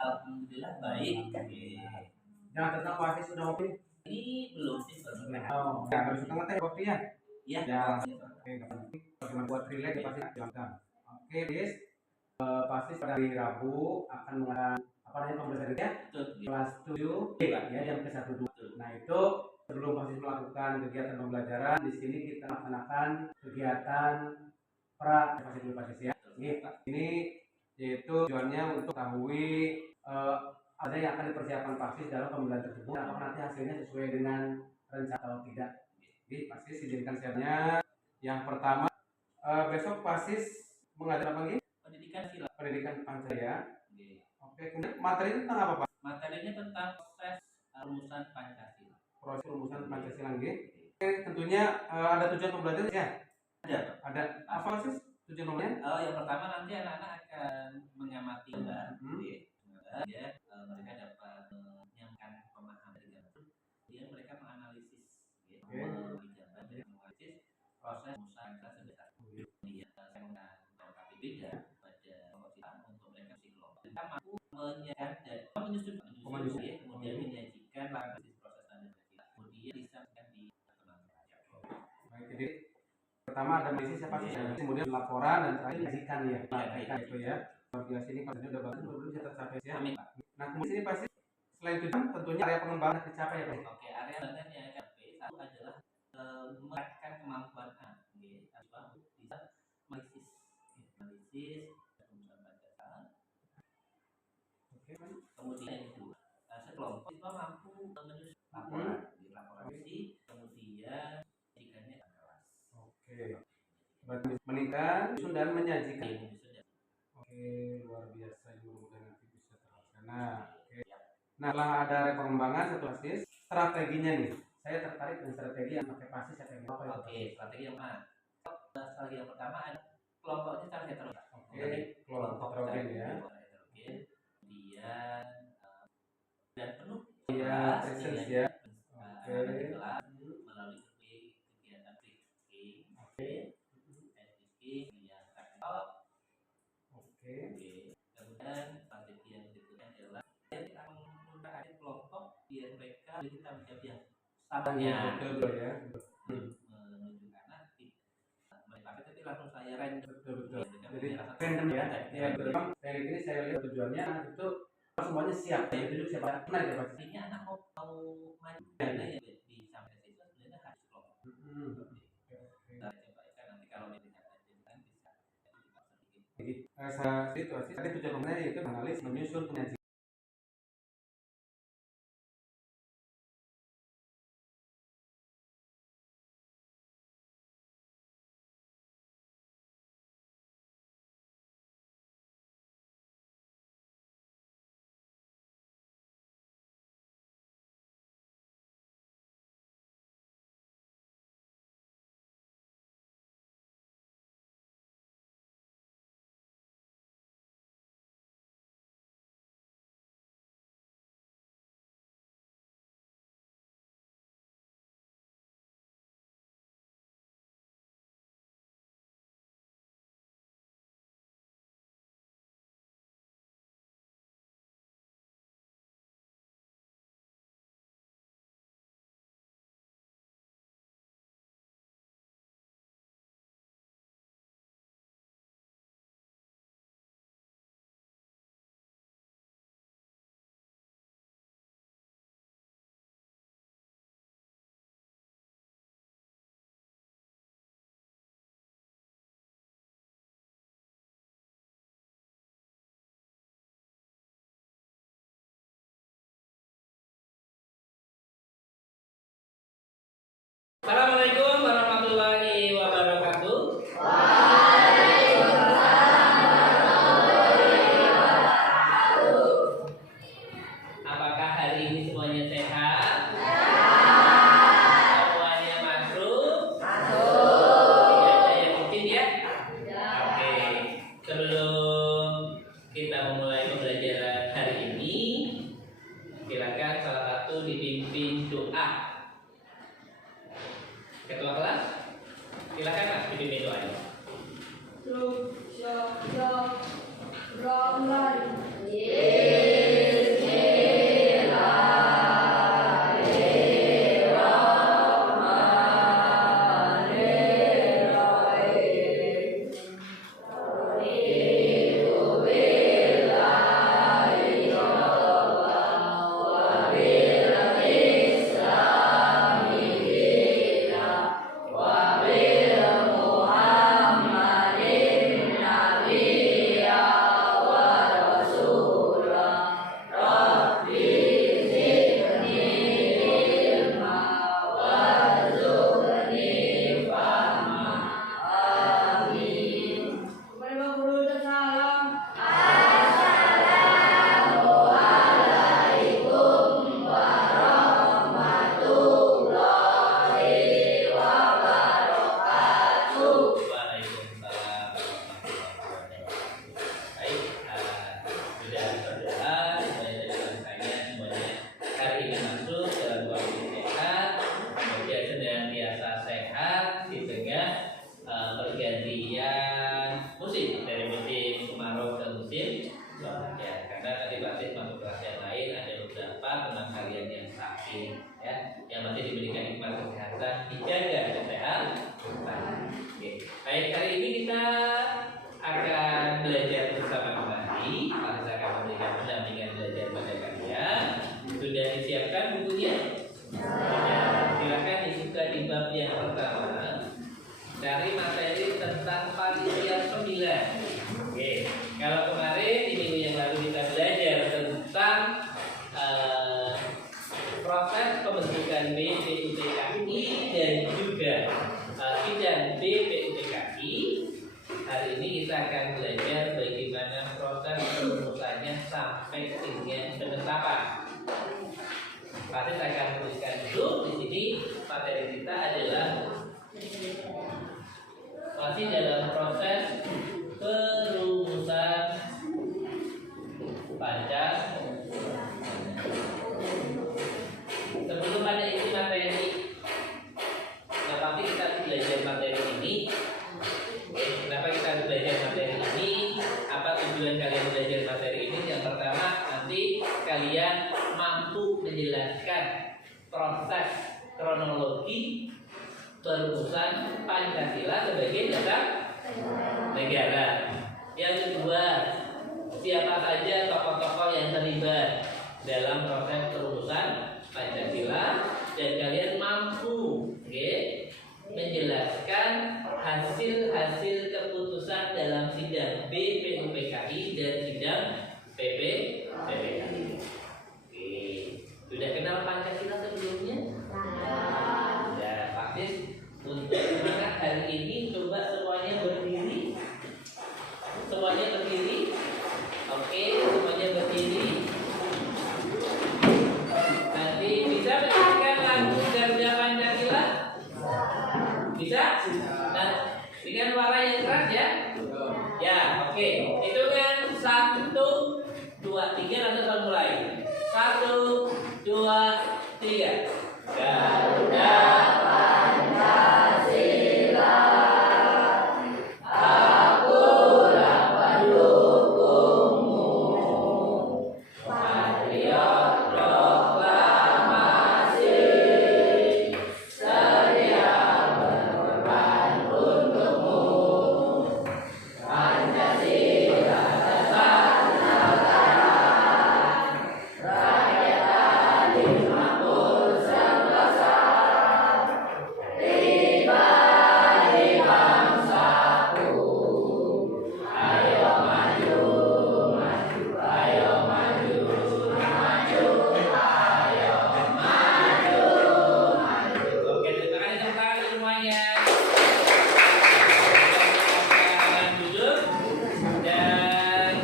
Alhamdulillah baik. Jangan tentang pasti sudah ngopi. Ini belum sih baru. Oh, ya harus setengah teh kopi ya. Iya. Ya. Oke, bagaimana buat relax ya pasti silakan. Oke, Dis. Pasti pada hari Rabu akan mengadakan apa namanya pembelajaran ya? Kelas 7 ya jam ke 1 2. Nah, itu sebelum pasti melakukan kegiatan pembelajaran di sini kita melaksanakan kegiatan pasti ya. Ini yaitu tujuannya untuk tahui ada yang akan dipersiapkan pasti dalam pembelajaran tersebut, apakah nanti hasilnya sesuai dengan rencana atau tidak. Jadi pasti izinkan saya. Yang pertama, besok pasti mengajar apa lagi? Pendidikan Pancasila. Oke, kemudian materinya tentang apa Pak? Materinya tentang proses rumusan Pancasila. Proses rumusan Pancasila nggih. Oke, tentunya ada tujuan pembelajaran ya? Ada. Apa sih tujuan pembelajaran? Yang pertama nanti anak-anak akan mengamati gambar. Ya, mereka dapat menyampaikan pemahaman dari gambar. Kemudian mereka menganalisis, menganalisis proses rumusan sebesar. Kemudian saya mengungkapkan beda pada kelompok untuk mereka kelompok. Kita mampu menyajikan dan menyusun, kemudian menyajikan analisis proses Pancasila. Kemudian disampaikan di teman-teman. Baik, jadi pertama ada misi siapa sih? Kemudian laporan dan terakhir menyajikan ya. Itu ya. Biasa ini kalau sudah bagus belum bisa tercapai ya. Nah, kemudian ini pasti selain itu tentunya area pengembangan dicapai ya Pak. Oke, area pengembangan yang dicapai satu adalah meningkatkan kemampuan bisa analisis rumusan Pancasila. Kemudian yang kedua, sekelompok siswa mampu menyusun laporan isi, kemudian menyajikannya di kelas. Oke. Berarti meningkat, menyusun dan menyajikan. Oke, luar biasa, mudah-mudahan nanti bisa terlaksana. Oke. Nah, setelah ada pengembangan satu basis, strateginya nih. Saya tertarik dengan strategi yang pakai basis apa ya? Oke, strategi yang mana? Strategi yang pertama ada kelompoknya secara heterogen. Oke, kelompok heterogen ya. Kemudian dan penuh ya presence ya. Oke. Melalui kegiatan speaking, yang praktikal. Oke. Kemudian strategi yang berikutnya adalah kita menggunakan kelompok biar mereka kita menjadi yang samanya. Betul ya. Menunjukkan nanti mereka tapi langsung saya random. Betul. Jadi random ya. Ya betul. Dari ini saya lihat tujuannya itu semuanya siap. Yang ditunjuk siapa? Benar ya Pak? Artinya anak mau maju ya di sampai situ sebenarnya harus kelompok. Kita coba nanti kalau dilihat bisa. Jadi situasi tadi tujuan pembelajaran itu analis, menyusun, menyajikan. Assalamualaikum warahmatullahi wabarakatuh. Apakah hari ini semuanya sehat? Semuanya masuk? Tidak ada yang mungkin ya? Oke. Sebelum kita memulai pembelajaran hari ini, silakan salah satu dipimpin doa. Ketua kelas, silakan Mas pimpin doanya. Rahman Baik, hari ini kita akan belajar bersama kembali. Saya akan memberikan pendampingan belajar pada kalian. Sudah disiapkan bukunya? Ya, silakan dibuka di bab yang pertama. Dari materi tentang panitia 9. Oke, kalau kemarin di minggu yang lalu kita belajar tentang proses pembentukan BPUPKI dan juga sidang BPUPKI. Hari ini kita akan belajar bagaimana proses perumusannya sampai dengan penetapan. Pasti saya akan tuliskan dulu di sini materi kita adalah masih dalam proses perumusan pajak. Sebelum ada isi materi, tapi kita belajar materi ini. Kenapa kita belajar materi ini? Apa tujuan kalian belajar materi ini? Yang pertama, nanti kalian mampu menjelaskan proses kronologi perumusan Pancasila sebagai dasar negara. Yang kedua, siapa saja tokoh-tokoh yang terlibat dalam proses perumusan Pancasila, dan kalian mampu menjelaskan hasil-hasil keputusan dalam sidang BPUPKI dan sidang PPPKI. Sudah kenal Pancasila sebelumnya? Ya, praktis. Untuk semangat hari ini, coba semuanya berdiri. Semuanya berdiri. Oke, semuanya berdiri. Nanti bisa menyanyikan lagu Garuda Pancasila? Bisa? Nah, dengan suara yang keras ya? Ya, oke. Hitungan 1, 2, 3, nanti kita mulai. 1, 2, 3. Garuda Pancasila, akulah pendukungmu. Patriot proklamasi, sedia berkorban untukmu. Pancasila dasar negara, rakyat adil makmur sentosa, pribadi bangsaku. Ayo maju, maju, ayo maju, maju, ayo maju, maju. Oke, terima kasih teman-teman semuanya. Silakan duduk dan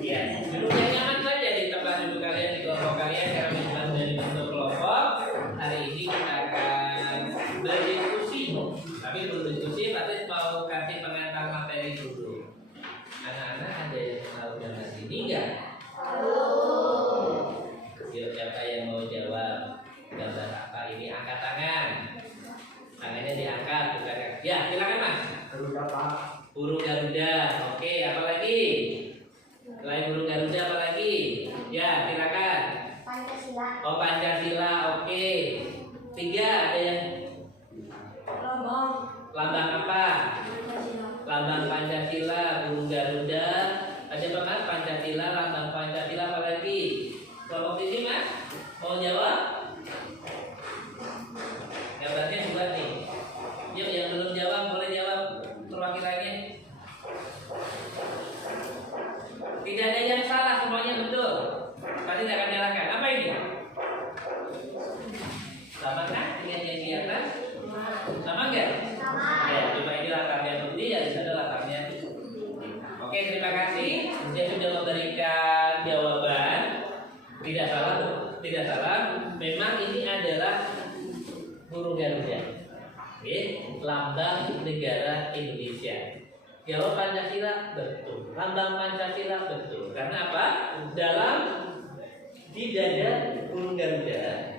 ya, duduk yang nyaman saja di tempat duduk kalian, di kelompok kalian, karena memang dari bentuk kelompok. Hari ini kita akan berdiskusi. Tapi sebelum diskusi, pasti mau kasih pengantar materi dulu. Anak-anak ada yang tahu gambar ini enggak? Siapa yang mau jawab gambar apa ini? Angkat tangan. Tangannya diangkat, bukan? Ya, silakan Mas. Burung Garuda. Oke, apa lagi? Selain burung Garuda apa lagi? Ya, silakan. Pancasila. Oh, Pancasila. Oke. 3 ada yang Lambang. lambang apa? Pancasila. Lambang Pancasila, burung Garuda. Ada apa Mas? Pancasila, lambang Pancasila, apa lagi? Kelompok ini Mas, mau jawab? Gambarnya 2 nih. Yuk, yang belum jawab boleh jawab perwakilannya. Tidak ada yang salah, semuanya betul. Pasti tidak akan nyalakan. Apa ini? Sama kan dengan yang di atas? Sama enggak? Sama. Ya, coba ini latarnya putih, ya di sana latarnya. Oke, terima kasih. Saya sudah memberikan jawaban. Tidak salah, tidak salah. Memang ini adalah burung Garuda. Oke, lambang negara Indonesia. Jawab Pancasila betul. Lambang Pancasila betul. Karena apa? Dalam di dada burung Garuda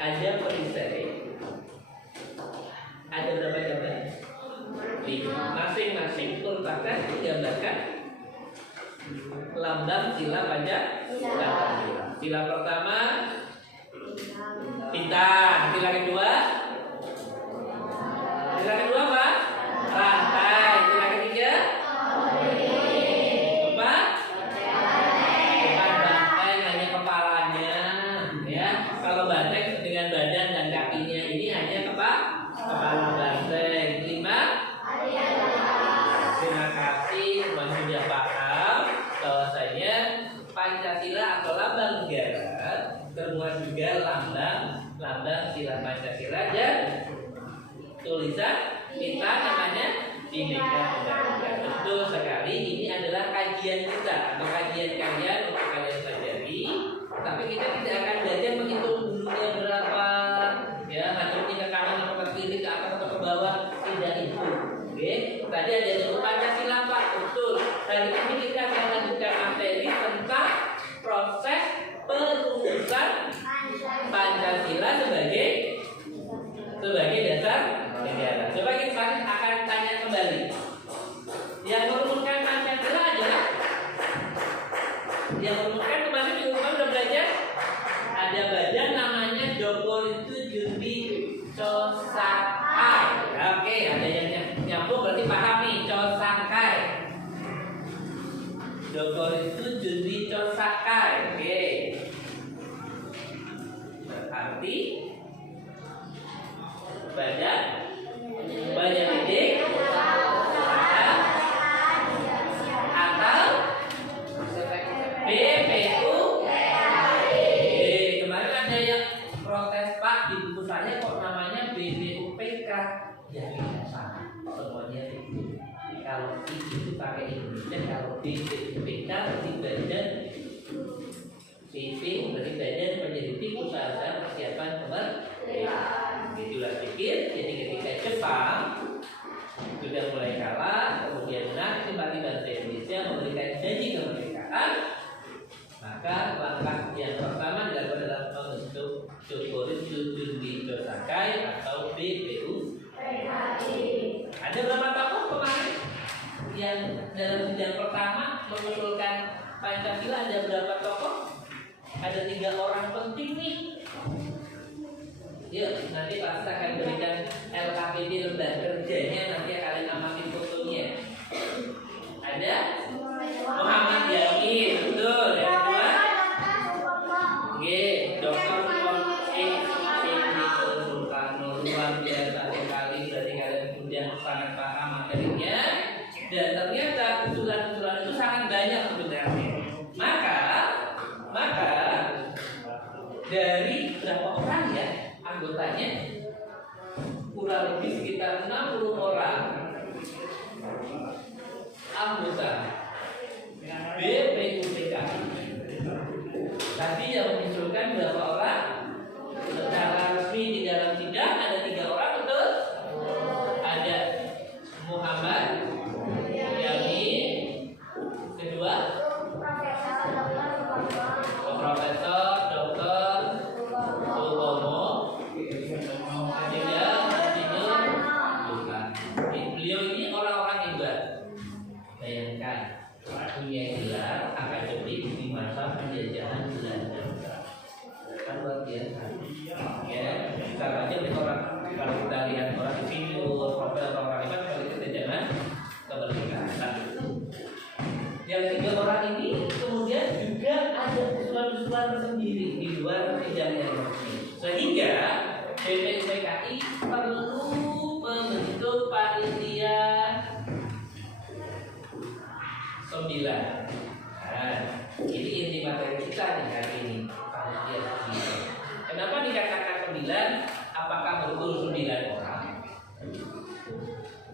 ada perisai. Ada berapa gambar? 5. Masing-masing merupakan menggambarkan lambang sila Pancasila. Sila pertama bintang. Sila kedua apa? Kepala banteng. 5. Terima kasih semuanya sudah paham bahwasanya Pancasila atau lambang negara termuat juga lambang sila Pancasila dan tulisan kita namanya Bhinneka Tunggal Ika. Betul sekali, ini adalah kajian kita atau kajian kalian untuk kalian pelajari. Tapi kita tidak akan belajar menghitung dulunya berapa, ya ngaturnya ke kanan atau ke kiri, ke atas atau ke bawah, tidak itu. Oke, tadi ada yang Pancasila Pak, betul. Hari ini kita akan lanjutkan materi tentang proses perumusan Pancasila sebagai dasar negara. Coba kita akan tanya kembali. Yang merumuskan Pancasila adalah kemarin minggu kemarin sudah belajar. Ada badan namanya Djoko Chosakai. Oke, ada yang nyambung berarti paham nih, Chosakai. Djoko Chosakai. Oke. Berarti badan gede atau BPU. Kemarin ada yang protes, Pak, di buku saya kok namanya BPUPK. Ya tidak sama, semuanya itu. Kalau itu pakai Indonesia, kalau BPUPK berarti badan BP berarti badan penyelidik usaha persiapan kemerdekaan. Itulah pikir. Jadi ketika Jepang sudah mulai kalah, kemudian nanti bangsa Indonesia memberikan janji kemerdekaan, maka langkah yang pertama dilakukan adalah membentuk Djoko Chosakai atau BPU. Ada berapa tokoh kemarin yang dalam sidang pertama mengusulkan Pancasila? Ada berapa tokoh? Ada 3 orang penting nih. Yuk, nanti pasti akan berikan LKPD lembar kerjanya, nanti kalian amatin fotonya. Ada Muhammad Yamin, betul. Yang kedua, Dr. Soekarno, luar biasa sekali. Berarti kalian sudah sangat paham materinya. Dan ternyata usulan-usulan itu sangat banyak sebenarnya. Maka dari berapa orang ya anggotanya? Kurang lebih sekitar 60 orang anggota BPUPK. Tadi yang mengusulkan berapa orang? Secara resmi di dalam sidang ada 3 orang, betul? Ada Muhammad Yamin, kedua Profesor Dr. Sutomo, ketiga beliau ini orang-orang hebat. Bayangkan punya gelar akademik di masa penjajahan Belanda, kan luar biasa. Ya, caranya orang kalau kita lihat orang video, profil orang hebat kalau itu zaman kemerdekaan. Yang 3 orang ini kemudian juga ada usulan-usulan tersendiri di luar sidang yang resmi, sehingga BPUPKI perlu membentuk panitia 9. Nah, ini inti materi kita nih hari ini, panitia 9. Kenapa dikatakan 9? Apakah betul 9 orang?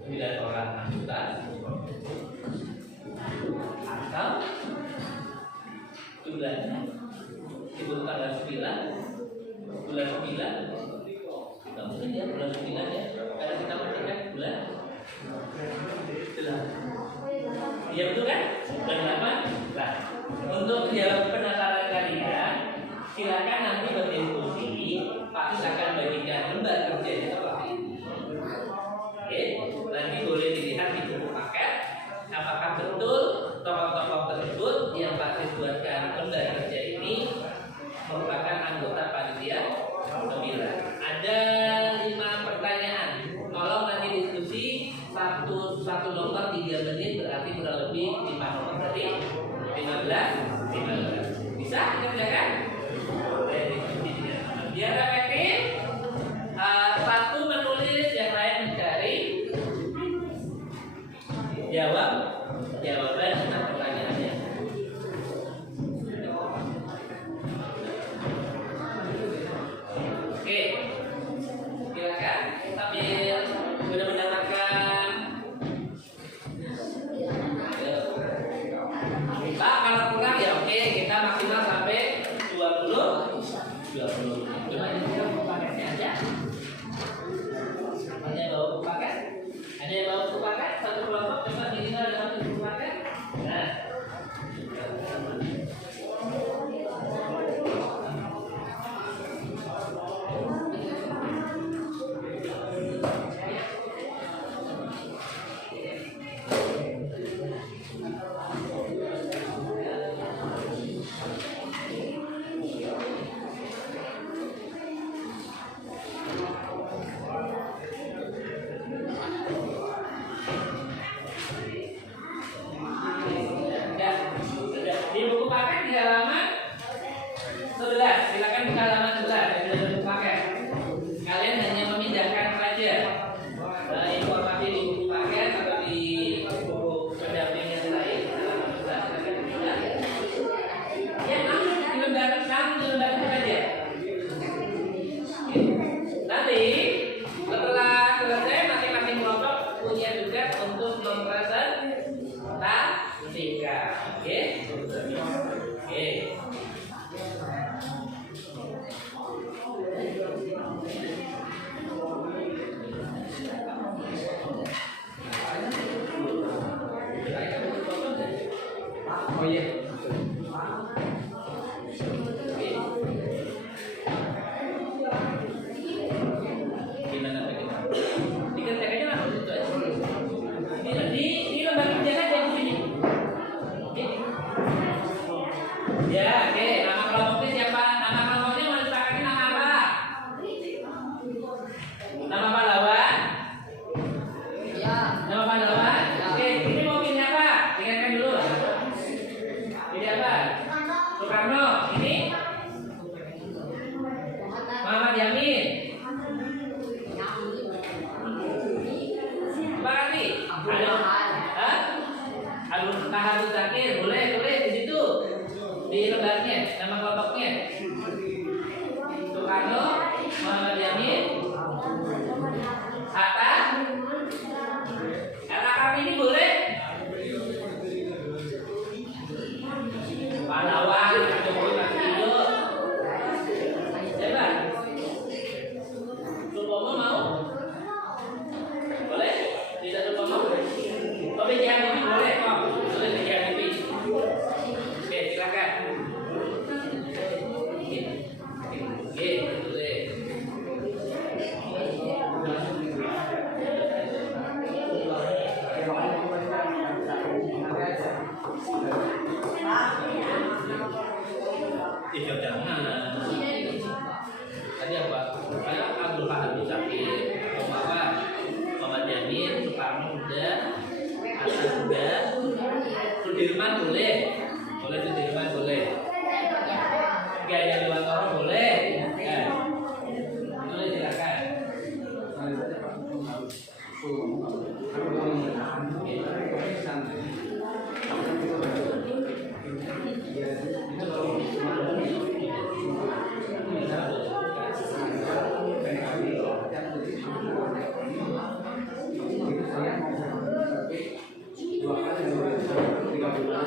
9 orang anggota atau jumlahnya dibentuk tanggal 9 bulan 9? Tidak mungkin ya bulan 9 ya, karena kita merdeka bulan 8. Iya betul kan? Bulan 8. Nah, untuk menjawab penasaran kalian, silakan nanti berdiskusi. Pak akan bagikan lembar kerjanya seperti ini. Oke, nanti boleh dilihat di buku paket. Apakah betul tokoh-tokoh tersebut yang Pak Sis buatkan lembar kerja ini merupakan anggota panitia 9? Ada 5 pertanyaan. Tolong nanti diskusi satu nomor 3 menit, berarti kurang lebih 5 nomor, berarti 15. Bisa dikerjakan? Boleh diskusi. Biar efektif, satu menulis, yang jawab jawaban tentang pertanyaannya. Oke, silakan sambil sudah mendapatkan. Pak, kalau kurang ya oke, kita maksimal sampai 20. Coba kita mau paketnya aja. Ada yang bawa buku paket? Ada yang bawa buku paket? Satu kelompok coba minimal ada satu buku paket. Nah. Di buku paket di halaman 11, silakan buka halaman 11 dari buku paket. Kalian hanya memindahkan saja informasi di buku paket atau di buku pendamping yang lain. Halaman 11 silakan pindah. Yang di lembar saja. Nanti setelah selesai masing-masing kelompok punya tugas untuk mempresentasikan. Oke. Oke. Oh iya. Gimana bagaimana? Dikerjakan aja langsung itu aja. Di lembar kerja saja di sini. Oke. Ya, oke. Nama kelompoknya siapa? Nama kelompoknya mau disepakati nama apa? Nama pahlawan? Ya. Nama pahlawan? Oke. Ini mau pilih apa? Ingatkan dulu. Pilih apa? Soekarno. Ini? Muhammad Yamin. Sepakati? Ada Taharus Zakir. Boleh tulis di situ. Di lembarnya, nama kelompoknya. Soekarno, Muhammad Yamin, Hatta. Hatta kami ini boleh. Pahlawan, Jokowi masih hidup. Coba. Supomo mau? Boleh? Bisa Supomo? Oh, BJHBP boleh kok. Boleh BJHBP. Oke, silakan. Oke, boleh. Tidak jangan. Tadi apa? Kayak Abdul Hamid Zakir atau apa? Muhammad Yamin, Soekarno udah, Hatta udah, Sudirman boleh, boleh Sudirman boleh. Gaya Dewantoro boleh. Ya. Boleh silakan. Dua kali 3 bulan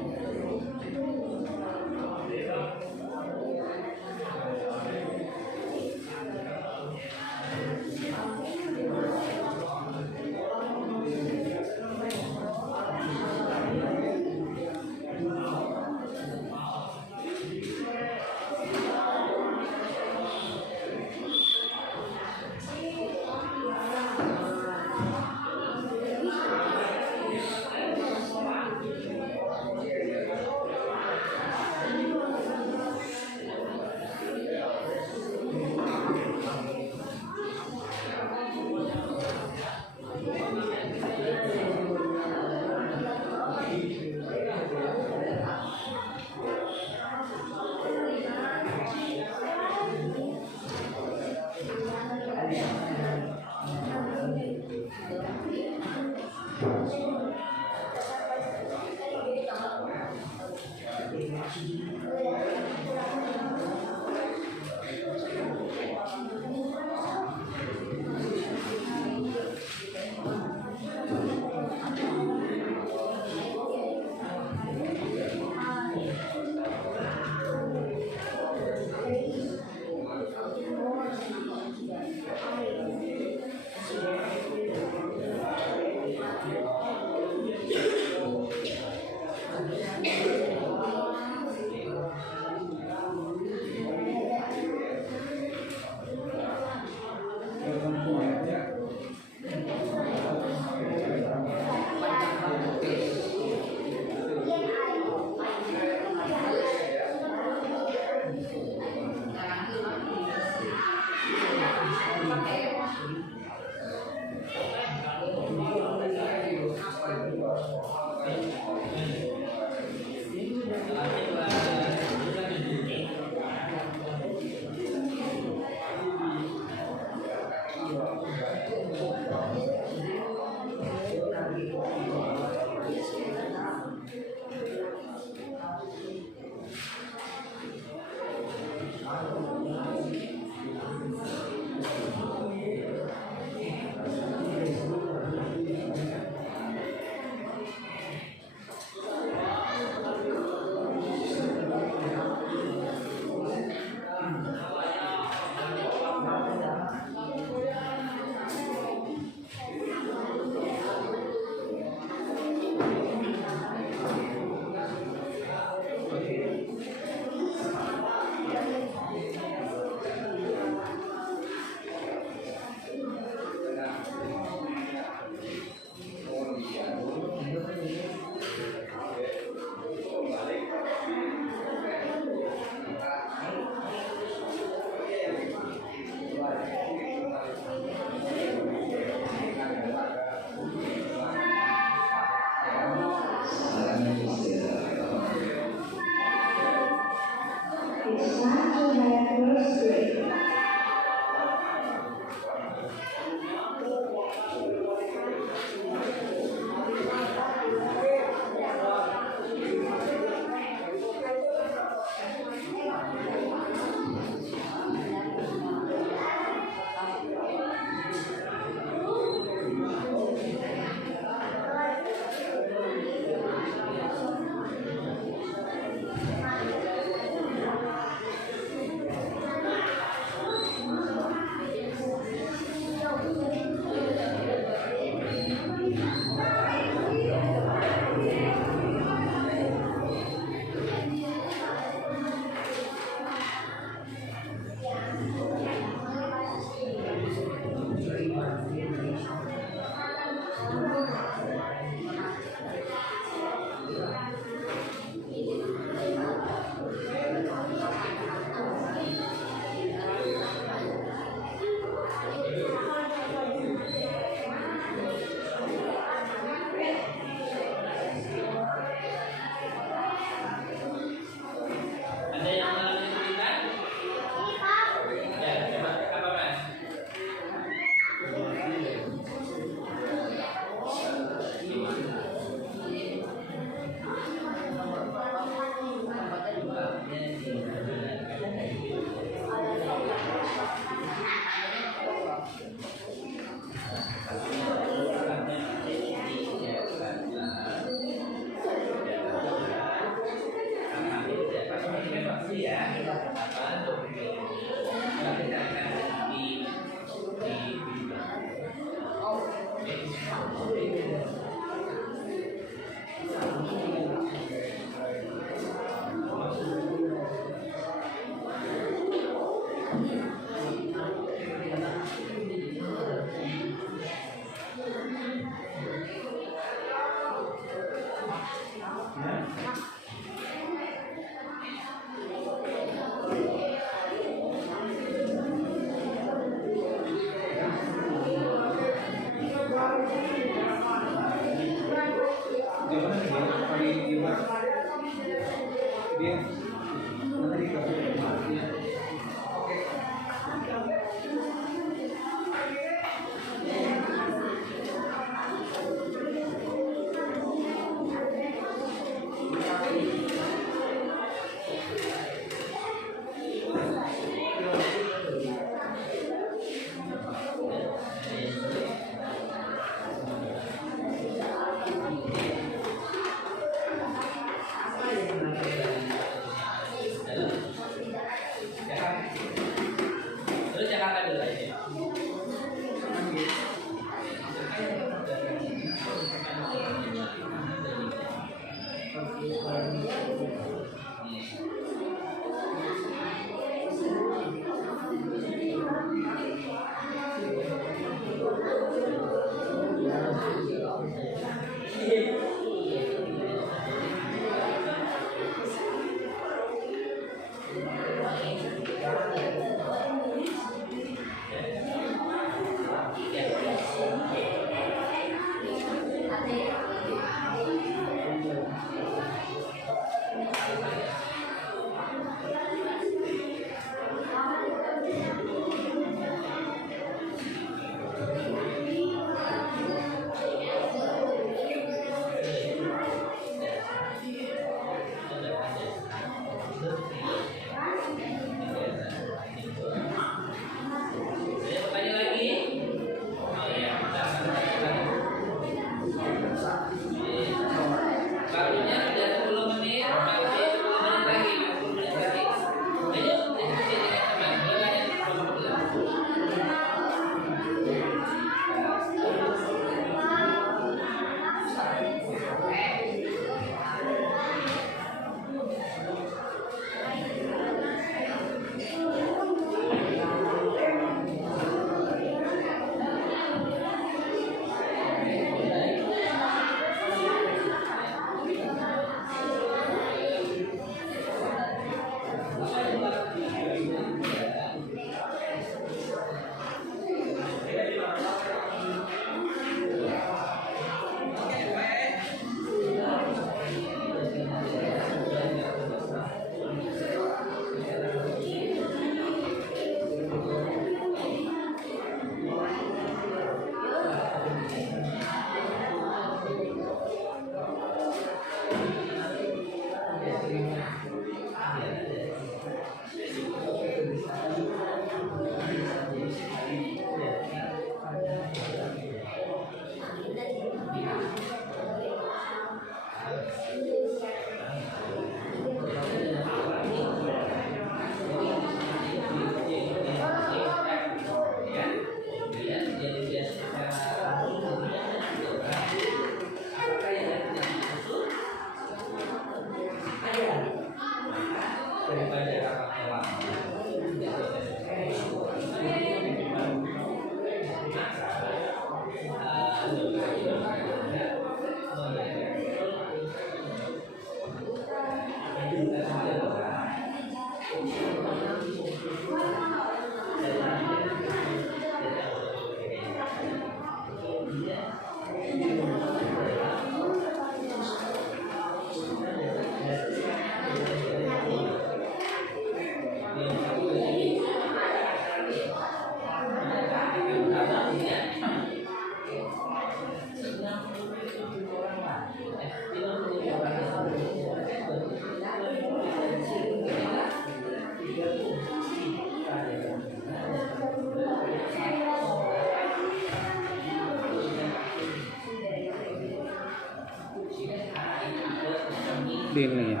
di ini ya.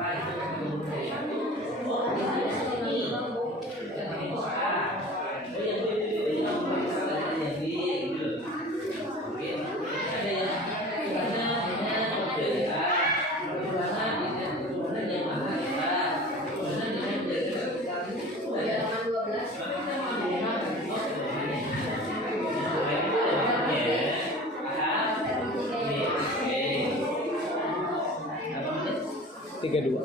Tiga dua.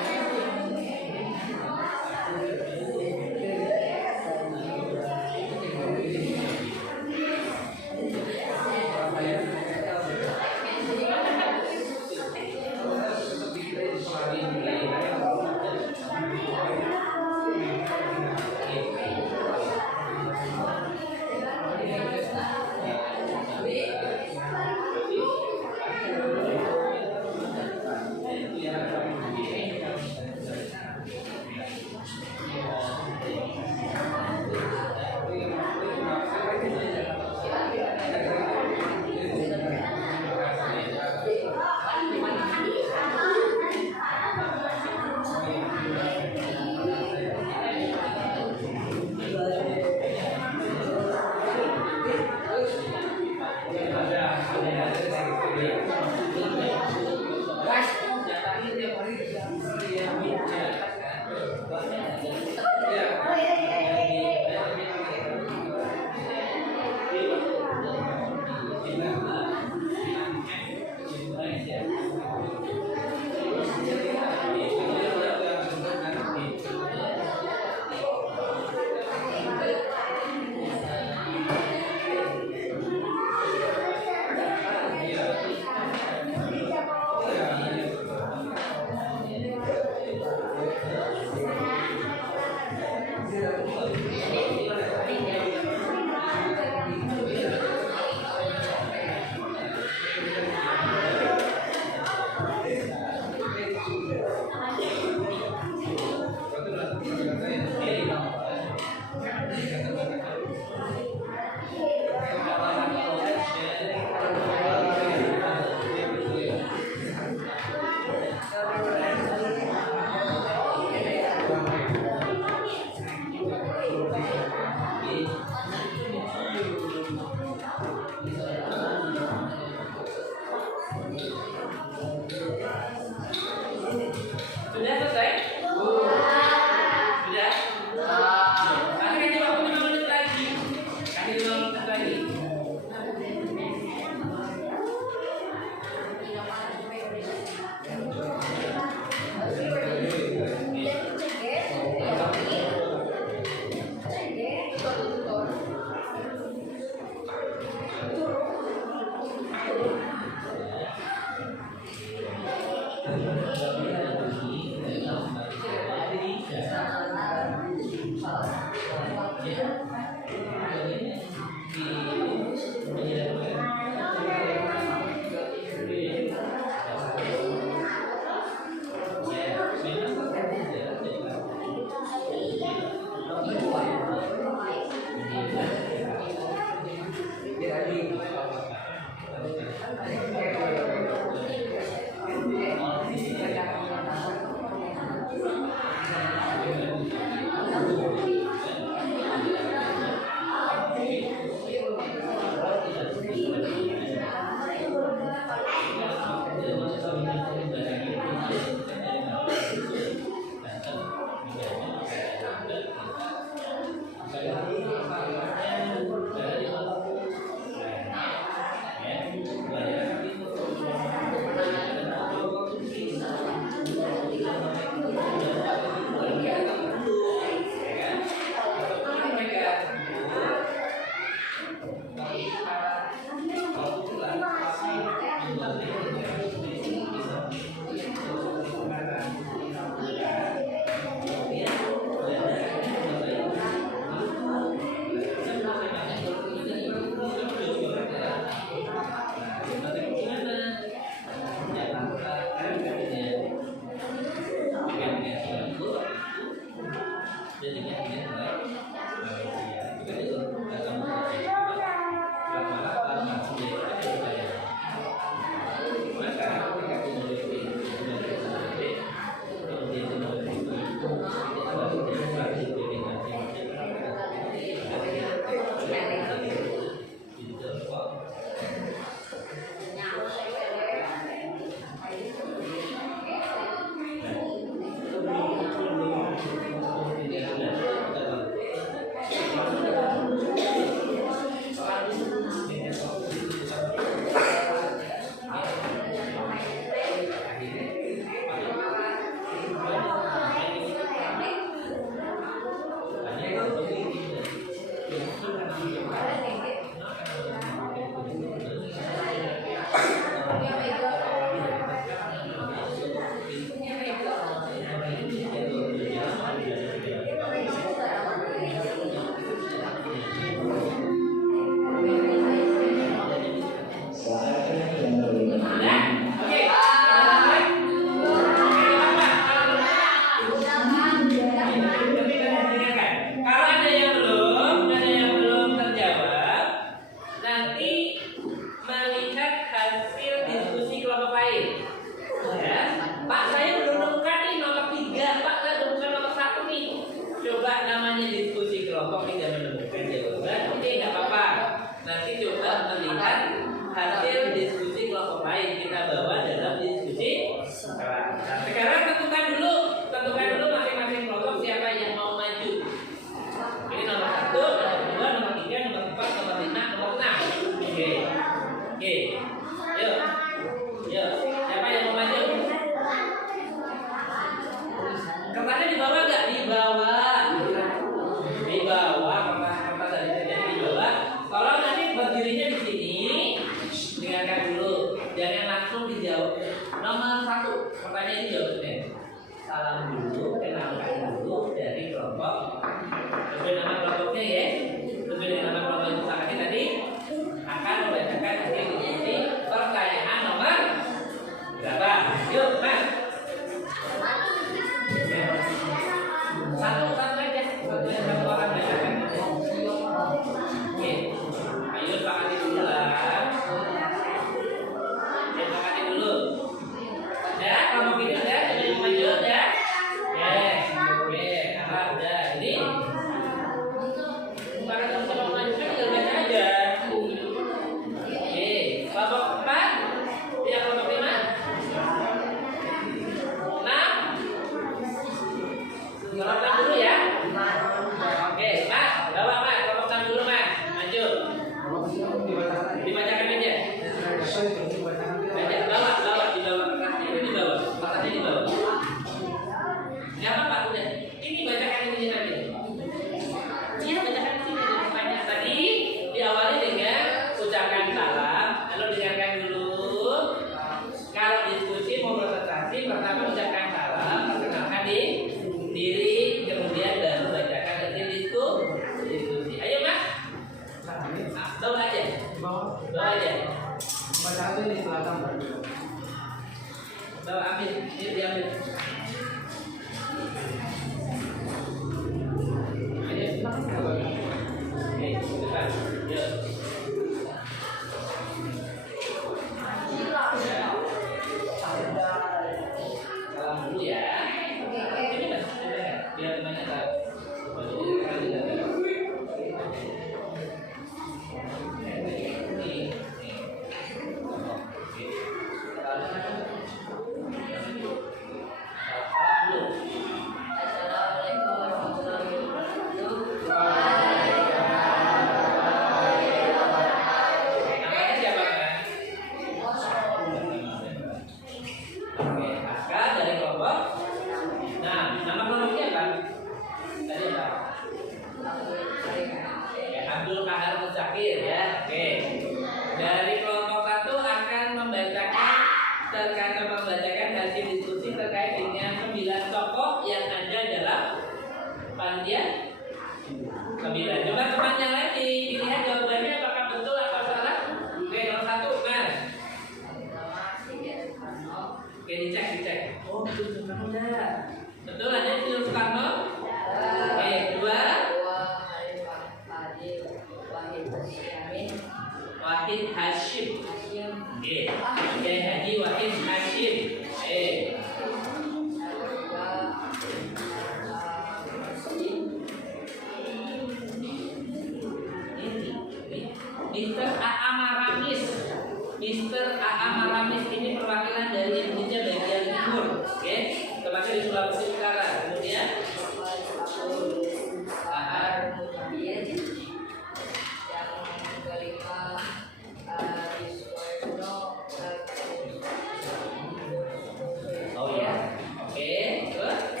Oh ya, oke, good.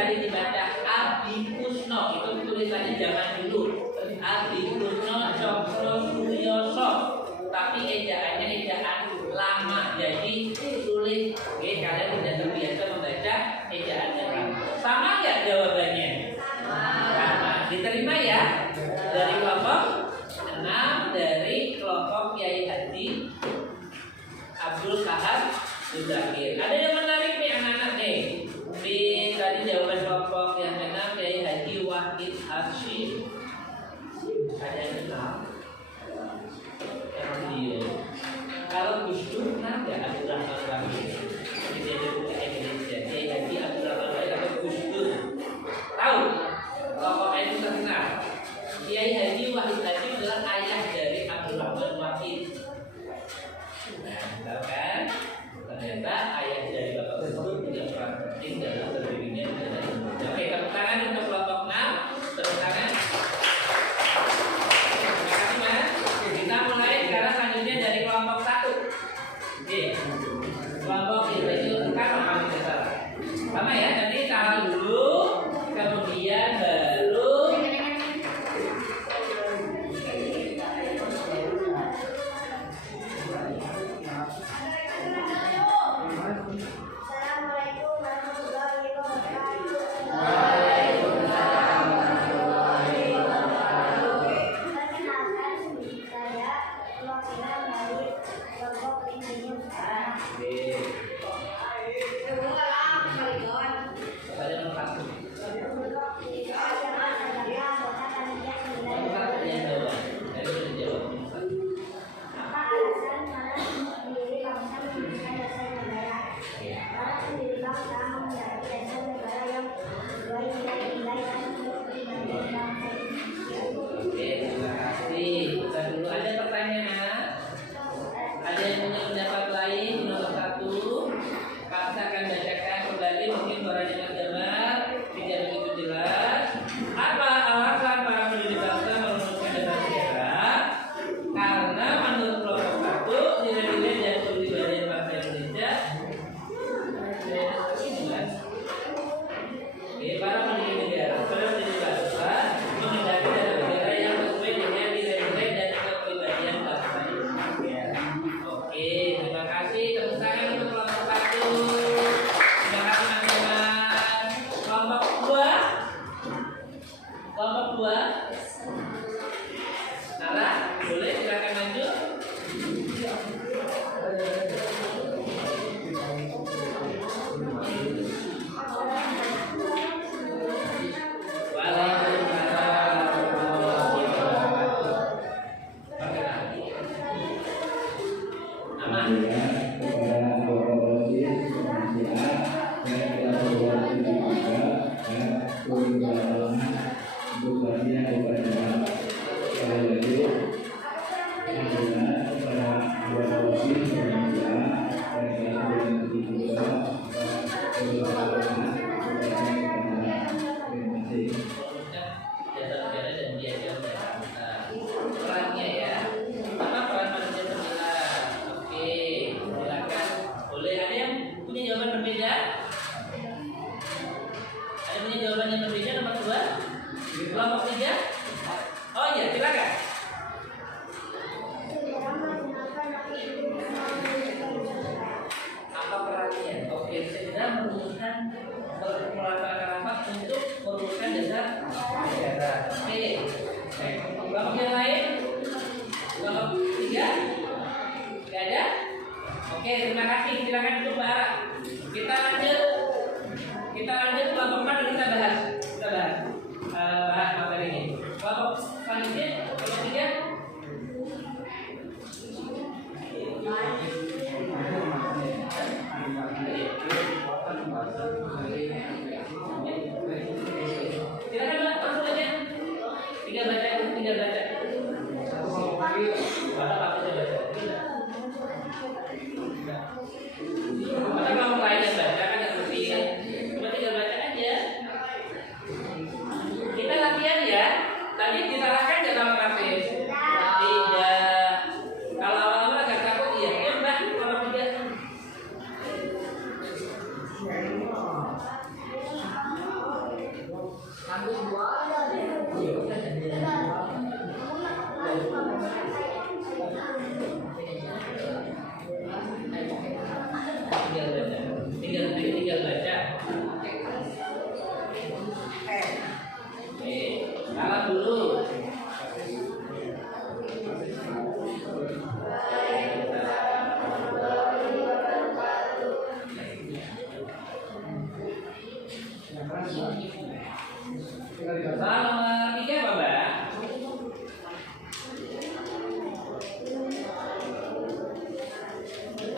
tadi dibaca Abi Kusno, itu tulisannya zaman dulu. Abi Kusno Cokro Suryoso, tapi ejaannya ejaan lama, jadi sulit. Oke, kalian tidak terbiasa membaca ejaan yang lama. Sama nggak jawabannya? Sama. Diterima ya? Dari kelompok 6 dari kelompok Kiai Haji Abdul Kahar Muzakir. Ada yang menarik nih anak-anak nih. Di tadi jawaban kelompok yang ke-6 Kiai Haji Wahid Hashim. Ada yang kenal? Iya. Kalau Gus Dur kenal nggak Abdul Rahman Wahid? Di Republik Indonesia. Kiai Haji Abdul Rahman Wahid atau Gus Dur? Tahu? Kelompok itu terkenal. Kiai Haji Wahid Hashim adalah ayah dari Abdul Rahman Wahid. Nah, tahu kan? Ternyata ayah dari Bapak Gus Dur juga peran penting dalam berdirinya negara Indonesia. Oke, tepuk tangan untuk kelompok 6. Tepuk tangan. Terima kasih Mas. Kita mulai sekarang selanjutnya dari kelompok 1. Oke. Kelompok ini sama tidak salah. Sama ya, nanti taruh dulu, kemudian baru Assalamualaikum warahmatullahi wabarakatuh. Perkenalkan, saya perwakilan dari kelompok Insinyur. saya nomor 1. Apa alasan para pendiri bangsa mendirikan dasar negara? Para pendiri bangsa menghendaki dasar negara yang sesuai nilai-nilai dan kepribadian bangsa ini. Oke, terima kasih. Kita dulu ada pertanyaan. Ada yang punya pendapat lain di nomor 1? Pak saya akan bacakan kembali, mungkin suaranya Mas Jamal tidak begitu jelas. Apa alasan para pendiri bangsa merumuskan dasar negara? Karena menurut kelompok 1 nilai-nilai dan kepribadian bangsa Indonesia. Oke, para pendiri negara, para pendiri bangsa menghendaki dasar negara yang sesuai dengan nilai-nilai dan kepribadian bangsa Indonesia. Oke, terima kasih. Tepuk tangan untuk kelompok 1. Terima kasih teman-teman. Kelompok 2. Kelompok 2. Nara, boleh silakan maju. Perannya ya. Apa peran manusia terpilah? Oke, silakan. Boleh, ada yang punya jawaban berbeda? Ada punya jawaban yang berbeda nomor 2? Kelompok 3? Oh iya, silakan. Apa perannya? Oke, segera merumuskan melaksanakan rapat untuk merumuskan dasar negara. Oke. Kelompok yang lain? Kelompok 3? Tidak ada? Oke, terima kasih. Silakan duduk Mbak Ara. Kita lanjut kelompok 4 dan kita bahas. Bahas materi ini. Kelompok selanjutnya, kelompok 3. Silakan Mbak, langsung aja. Tinggal baca. Masa kelompok lain yang baca kan yang lebih kan? Cuma tinggal baca aja. Kita latihan ya. Tadi disalahkan nggak sama Martis? Tidak. Kalau awal-awal agak takut iya. Ya Mbak, kalau tidak. Tinggal baca. Salam dulu. Salam tiga apa, Mbak?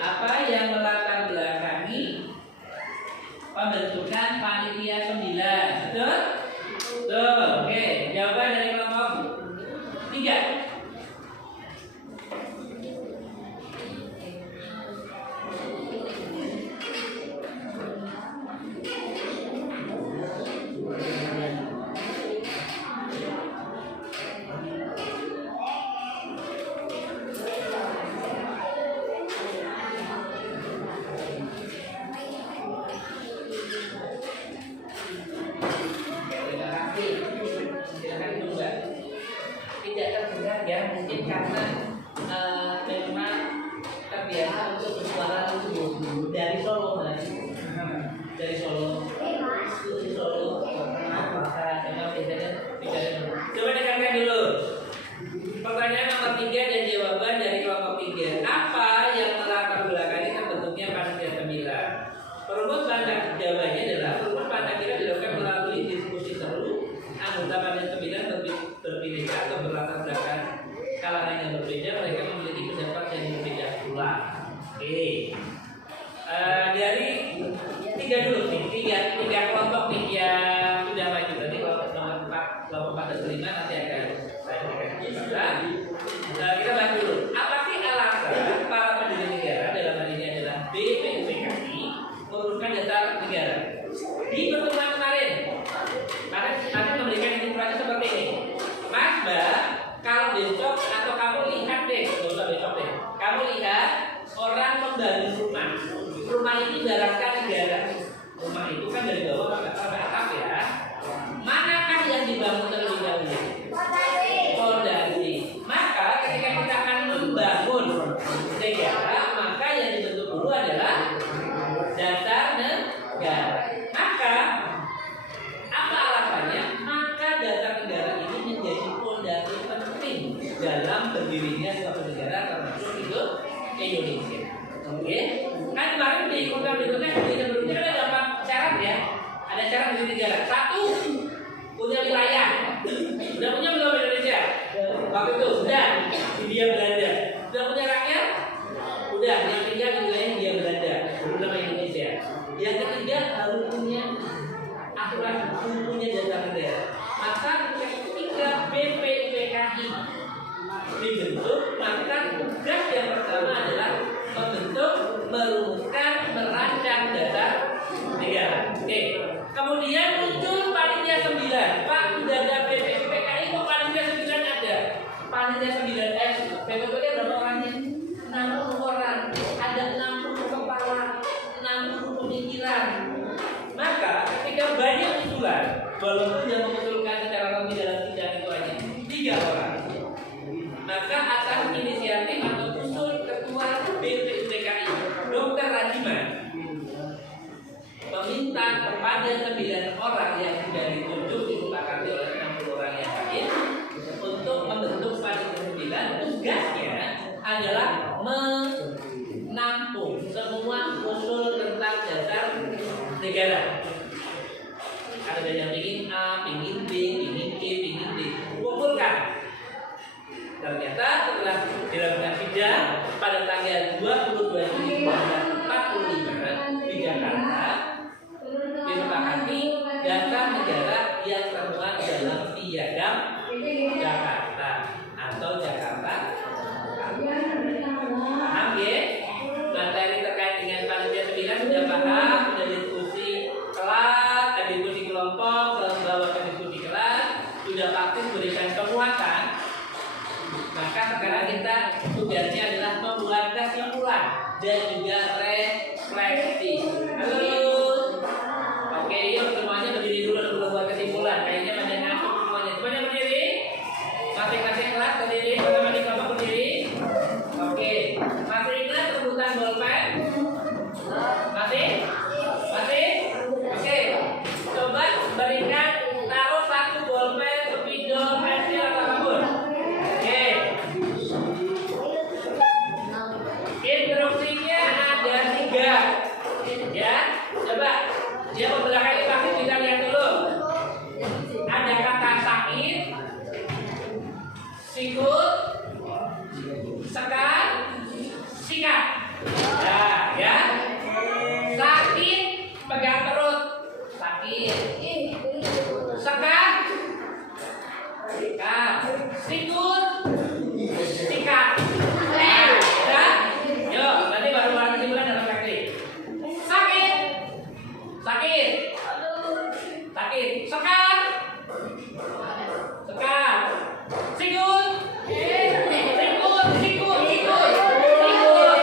Apa yang melatar belakangi pembentukan panitia 9? Betul? Betul. Oke, jawaban dari kelompok 3. Mungkin karena memang terbiasa untuk bersuara dari Solo, dari Solo, memang biasanya bicara dulu. Coba dengarkan dulu. Pertanyaan nomor 3 dan jawaban dari kelompok 3. Apa yang melatar belakangi terbentuknya panitia 9? Perumus pandang jawabannya adalah perumus pandang kira dilakukan melalui diskusi seru anggota panitia 9 berpilih atau berlatar belakang kalangan yang berbeda, mereka memiliki pendapat yang berbeda pula. Oke. Dari 3 dulu nih, 3 kelompok nih yang sudah maju tadi, kelompok 4 dan 5 nanti akan saya berikan kesempatan. Kita bahas dulu. Apa sih alasan para pendiri negara dalam hal ini adalah BPUPKI menurunkan dasar negara? Di pertemuan kemarin, Anda memberikan informasi seperti ini, Mas, Mbak. Kalau besok atau kamu lihat deh, nggak usah besok deh, kamu lihat orang membangun rumah ini ibaratkan negara. Rumah itu kan dari bawah sampai atas ya. Manakah yang dibangun terlebih dahulu? Fondasi. Maka ketika kita akan membangun negara, maka yang dibentuk dulu adalah dasar negara. Maka apa alasannya? Maka dasar negara ini menjadi fondasi penting dalam berdirinya suatu negara termasuk itu Indonesia. Oke? Kan kemarin di program berikutnya sebelumnya kan ada 4 syarat ya. Ada syarat berdiri negara. 1, punya wilayah. Sudah punya belum Indonesia? Waktu itu sudah. Hindia Belanda. Sudah punya rakyat? Sudah. Yang tinggal di wilayah Hindia Belanda. Belum Indonesia. Yang ketiga harus punya aturan, punya dasar negara. Maka ketika BPUPKI dibentuk, maka tugas yang pertama adalah membentuk, merumuskan, merancang dasar negara. Oke. Kemudian muncul panitia 9. Pak, sudah ada BPUPKI kok panitia 9 ada? Panitia 9 BPUPKI berapa orangnya? 60 orang. Ada 60 kepala, 60 pemikiran. Maka ketika banyak usulan, walaupun yang mengusulkan secara resmi dalam sidang itu hanya 3 orang, maka atas inisiatif atau usul ketua BPUPKI Dr. Radiman meminta kepada 9 orang yang sudah ditunjuk disepakati oleh 60 orang yang hadir untuk membentuk panitia 9. Tugasnya adalah menampung semua usul tentang dasar negara. Ada yang ingin A, ingin B, ingin C, ingin D. Kumpulkan. Ternyata setelah dilakukan sidang pada tanggal 22 Juli 1945 di Jakarta, disepakati dasar negara yang termuat dalam Piagam Jakarta atau Jakarta. Paham ya? Materi terkait dengan panitia 9 sudah paham, sudah diskusi kelas, diskusi kelompok, bawa ke diskusi kelas, sudah praktis berikan penguatan. Maka sekarang kita tugasnya adalah membuat kesimpulan dan juga refleksi. Halo, oke, yuk semuanya berdiri dulu sebelum buat kesimpulan. Kayaknya Dia membelakang ini pasti kita lihat dulu. Ada kata sakit, sikut, sekat, sikat. Nah, ya. Sakit, pegang perut. Sakit. Sekat, sikat. Sikut, sikat. Ya. Yuk, nanti baru kesimpulan dalam praktik. Sakit, sakit, sakit. Sekat, sekat. Sikut, sikut, sikut, sikut, sikut.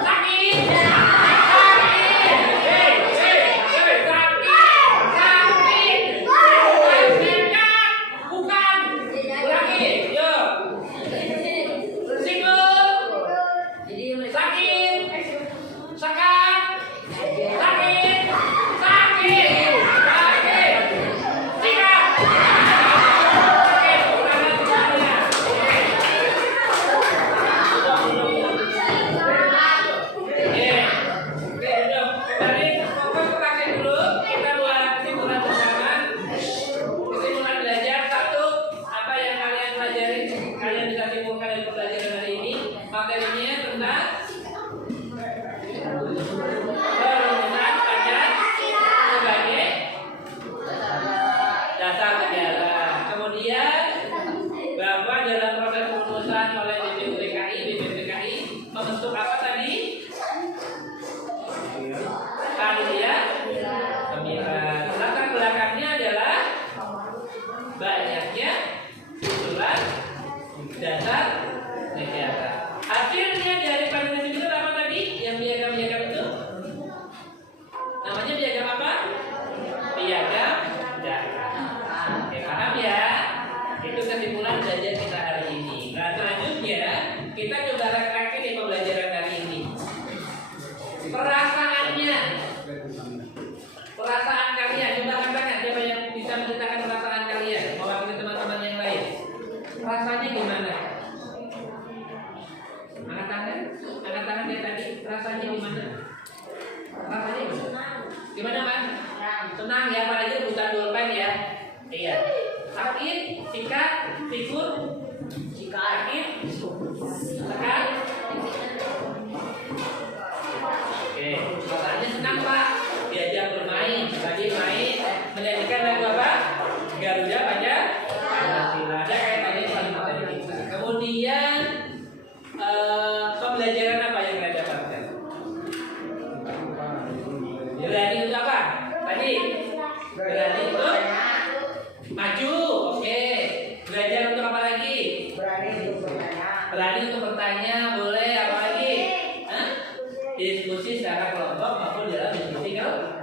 Sakit, sakit. Hei, sakit, sakit. Sakit kan? Bukan. Ulangi, yuk. Sikut, sakit, sekat, sakit, sakit, sakit. Sikat. Oke, ulangan semuanya. Oke, udah. Dari fokus ke praktek dulu. Kita buat kesimpulan bersama. Kesimpulan belajar satu, apa yang kalian pelajari? Kalian bisa simpulkan dari pembelajaran hari ini. Materinya tentang perumusan pajak sebagai dasar negara. Kemudian bahwa dalam proses perumusan oleh BPPKI membentuk apa tadi? Panitia pemilihan. Latar belakangnya adalah banyaknya usulan dasar negara. Hasilnya dari panitia pemilihan apa tadi? Yang piagam-piagam itu namanya piagam apa? Piagam data. Oke, paham ya? Itu kesimpulan belajar kita hari ini. Nah, selanjutnya kita coba refleksi di pembelajaran hari ini. Perasaannya, perasaan kalian, coba angkat tangan. Siapa yang bisa menceritakan perasaan kalian mewakili teman-teman yang lain? Rasanya gimana? Angkat tangan dia tadi. Rasanya gimana? Rasanya gimana? Gimana, Mas? Senang ya, apalagi rebutan pulpen ya. Iya. Sakit, sikat, sikut, sakit, sekat. Oke, rasanya senang Pak. Diajak bermain, tadi main, menyanyikan lagu apa? Garuda Pancasila. Ada kayak tadi paling tadi. Kemudian pembelajaran apa yang kalian dapatkan? Berani untuk apa? Tadi berani untuk maju. Oke. Belajar untuk apa lagi? Berani untuk bertanya. Boleh. Apa lagi? Hah? Diskusi secara kelompok maupun dalam diskusi kelompok.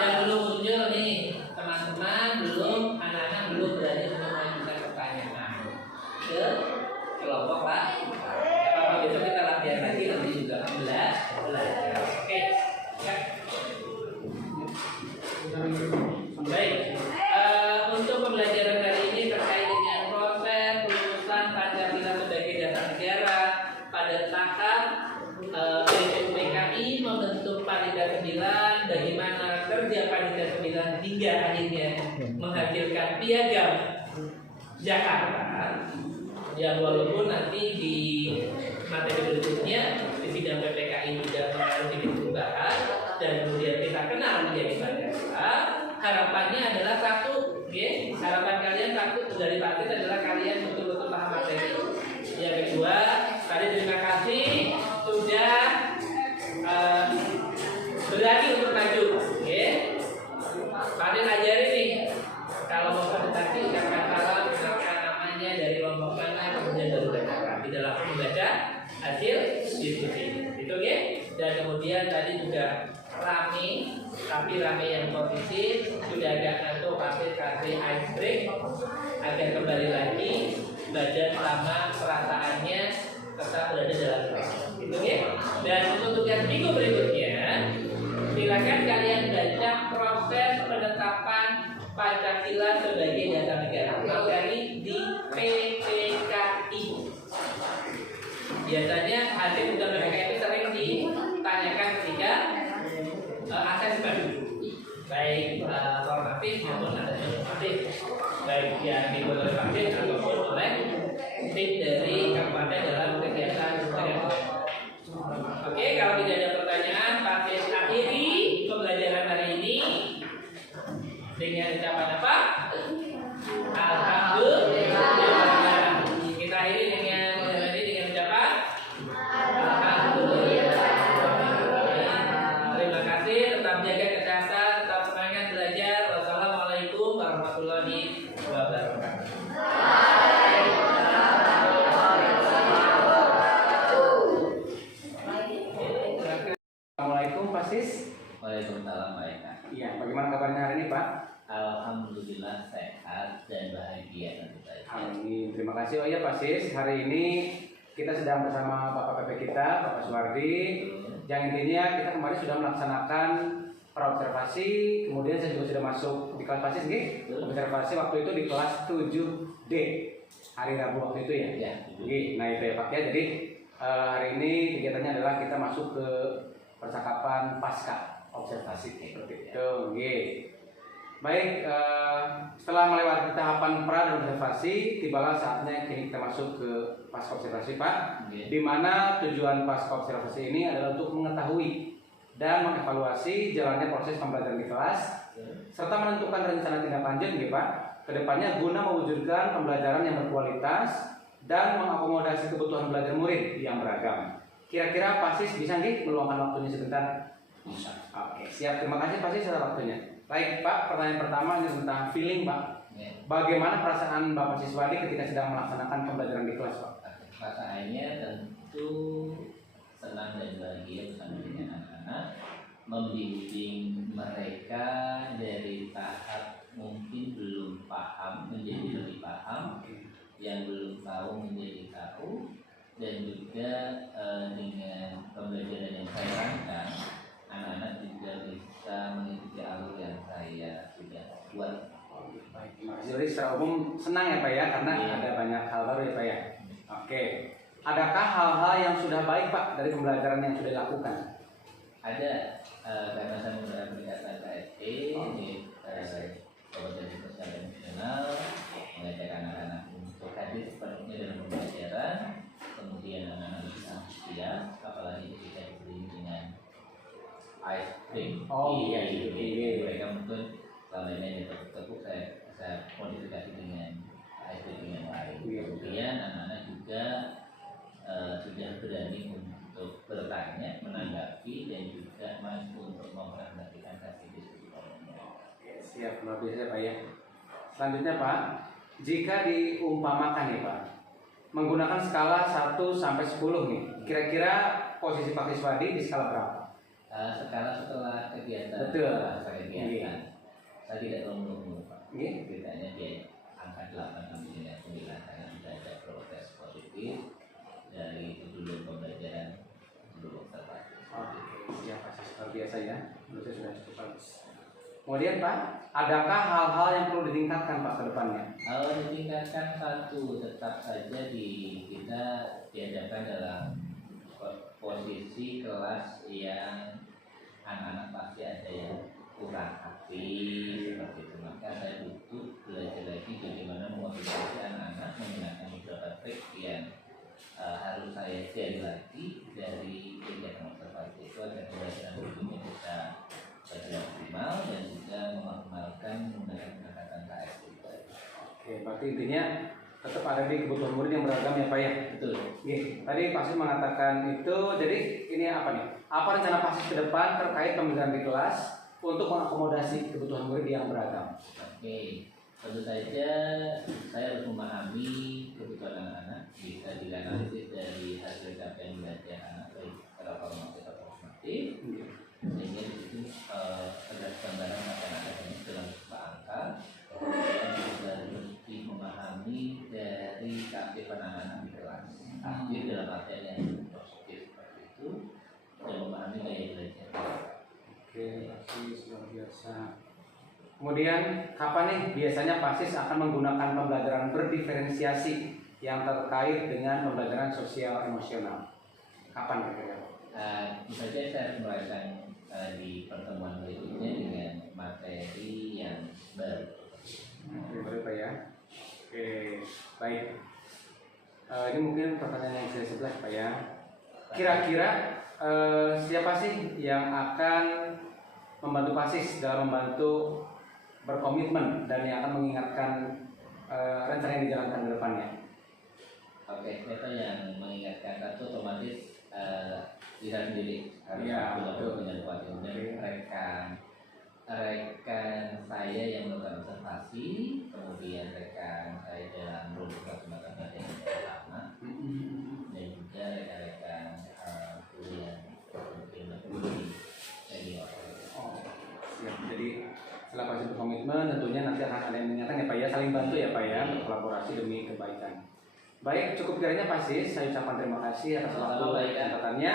Yang belum muncul nih teman-teman, belum anak-anak belum berani untuk mengajukan pertanyaan ke kelompok Pak. Apa besok kita latihan lagi nanti juga belajar. Oke. Ya. Baik. Untuk pembelajaran kali ini terkait dengan proses perumusan Pancasila sebagai dasar negara pada tahap BPPKI membentuk Panitia 9, bagaimana kerja Panitia 9 hingga akhirnya menghasilkan piagam Jakarta. Ya, walaupun nanti di materi berikutnya di sidang PPKI juga mengalami perubahan dan kemudian kita kenal menjadi Pancasila. Harapannya adalah satu, okay? Harapan kalian satu dari Pak Tis adalah kalian betul-betul paham materi. Yang kedua, tadi terima kasih sudah berani untuk maju, okay? Pak Tis ajarin nih, kalau mau presentasi jangan salah misalkan namanya dari kelompok mana, kemudian baru baca, tidak langsung membaca hasil diskusi, itu okay? Dan kemudian tadi juga rame, tapi rame yang positif, sudah agak ngantuk, pasti kasih ice break agar kembali lagi belajar selama perasaannya tetap berada dalam proses, gitu ya. Dan untuk tugas minggu berikutnya, silakan kalian baca proses penetapan Pancasila sebagai dasar negara materi di PPKI. Biasanya hasil tugas PPKI itu sering ditanyakan ketika asesmen. baik normatif maupun ada yang normatif, baik yang dibuat oleh vaksin ataupun oleh tim dari kabupaten dalam kegiatan PMK. Oke, kalau tidak ada pertanyaan, vaksin akhiri pembelajaran hari ini dengan ucapan apa? Alhamdulillah. Kita akhiri dengan ucapan Alhamdulillah. Terima kasih, tetap jaga kesehatan, tetap semangat belajar. Wassalamualaikum warahmatullahi wabarakatuh. Assalamualaikum Pak Sis. Waalaikumsalam Pak Eka. Iya, bagaimana kabarnya hari ini Pak? Alhamdulillah sehat dan bahagia tentu saja. Amin. Terima kasih. Oh iya Pak Sis, hari ini kita sedang bersama Bapak PP kita, Bapak Suwardi. Yang intinya kita kemarin sudah melaksanakan praobservasi, kemudian saya juga sudah masuk di kelas Pak Sis, nih. Observasi waktu itu di kelas 7D, hari Rabu waktu itu ya. Ya. Nah itu ya Pak ya. Jadi hari ini kegiatannya adalah kita masuk ke percakapan pasca observasi seperti itu. Baik, setelah melewati tahapan pra dan observasi, tibalah saatnya kini kita masuk ke pasca observasi Pak. Di mana tujuan pasca observasi ini adalah untuk mengetahui dan mengevaluasi jalannya proses pembelajaran di kelas, serta menentukan rencana tindak lanjut Pak, kedepannya guna mewujudkan pembelajaran yang berkualitas dan mengakomodasi kebutuhan belajar murid yang beragam. Kira-kira Pak Sis bisa nggih meluangkan waktunya sebentar? Bisa. Oke, siap. Terima kasih Pak Sis atas waktunya. Baik Pak, pertanyaan pertama ini tentang feeling Pak. Bagaimana perasaan Bapak Siswadi ketika sedang melaksanakan pembelajaran di kelas Pak? Perasaannya tentu senang dan bahagia bersama dengan anak-anak, membimbing mereka dari tahap mungkin belum paham menjadi lebih paham, yang belum tahu menjadi tahu, dan juga dengan pembelajaran yang saya rancang, anak-anak juga bisa mengikuti alur yang saya sudah buat. Baik, terima kasih. Jadi secara umum senang ya Pak ya, karena ada banyak hal baru ya Pak ya. Oke, adakah hal-hal yang sudah baik Pak dari pembelajaran yang sudah dilakukan? Ada, karena saya menggunakan pendekatan KSE, kompetensi sosial emosional, mengajak anak-anak untuk hadir sepenuhnya dalam pembelajaran, kemudian anak-anak bisa antusias, apalagi ketika diberi dengan ice cream. Mereka mungkin selama ini tepuk saya modifikasi dengan ice cream yang lain. Kemudian anak-anak juga sudah berani untuk bertanya, menanggapi, dan juga mampu untuk memperhatikan hasil diskusi kolomnya. Siap, luar biasa Pak ya. Selanjutnya Pak, jika diumpamakan nih Pak, menggunakan skala 1 sampai 10 nih, kira-kira posisi Pak Siswadi di skala berapa? Skala setelah kegiatan. Betul. Saya tidak tahu menunggu Pak. Ceritanya dia angka 8 sampai dengan 9 karena sudah ada proses positif dari dulu pembelajaran dulu observasi. Siap Pak Sis, luar biasa ya. Menurut saya sudah cukup bagus. Kemudian Pak, adakah hal-hal yang perlu ditingkatkan Pak ke depannya? Kalau ditingkatkan satu, tetap saja kita dihadapkan dalam posisi kelas yang anak-anak pasti ada yang kurang aktif seperti itu. Maka saya butuh belajar lagi bagaimana memotivasi anak-anak menggunakan beberapa trik yang harus saya cari lagi dari kegiatan observasi itu agar pembelajaran berikutnya bisa berjalan optimal dan juga memaksimalkan menggunakan pendekatan KSE. Oke, berarti intinya tetap ada di kebutuhan murid yang beragam ya Pak ya. Betul. Tadi Pak Sis mengatakan itu, jadi ini apa nih? Apa rencana Pak Sis ke depan terkait pembelajaran di kelas untuk mengakomodasi kebutuhan murid yang beragam? Oke, tentu saja saya harus memahami kebutuhan anak-anak, bisa dianalisis dari hasil capaian belajar anak baik secara formatif atau formatif, sehingga di situ terdapat gambaran anak akademik dalam sebuah angka. Kemudian juga mesti memahami dari keaktifan anak-anak di kelas, aktif dalam artian yang positif seperti itu, dan memahami gaya belajar. Oke, Pak Sis luar biasa. Kemudian kapan nih biasanya Pak Sis akan menggunakan pembelajaran berdiferensiasi yang terkait dengan pembelajaran sosial emosional? Kapan kira-kira? Tentu saja saya harus merayakan di pertemuan berikutnya dengan materi yang baru. Materi baru Pak ya. Oke, baik. Ini mungkin pertanyaan yang saya sebelah Pak ya. Kira-kira siapa sih yang akan membantu PASIS dalam membantu berkomitmen dan yang akan mengingatkan rencana yang dijalankan ke depannya? Oke, itu yang mengingatkan satu otomatis diri sendiri harus betul dengan kuat. Kemudian rekan saya yang melakukan observasi, kemudian rekan saya dalam role melakukan pelatihan yang pertama, dan juga rekan-rekan guru yang mungkin senior. Oh, siap. Jadi setelah PASIS berkomitmen, tentunya nanti akan ada yang mengingatkan ya Pak ya, saling bantu ya Pak ya, kolaborasi demi kebaikan. Baik, cukup kiranya PASIS. Saya ucapkan terima kasih atas waktu dan catatannya.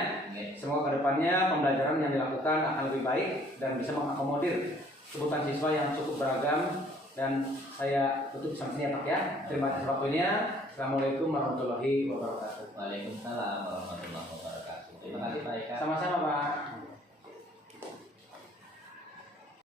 Semoga kedepannya pembelajaran yang dilakukan akan lebih baik dan bisa mengakomodir kebutuhan siswa yang cukup beragam. Dan saya tutup sampai sini ya Pak ya. Terima kasih waktunya. Assalamualaikum warahmatullahi wabarakatuh. Waalaikumsalam warahmatullahi wabarakatuh. Terima kasih Pak Eka. Sama-sama Pak.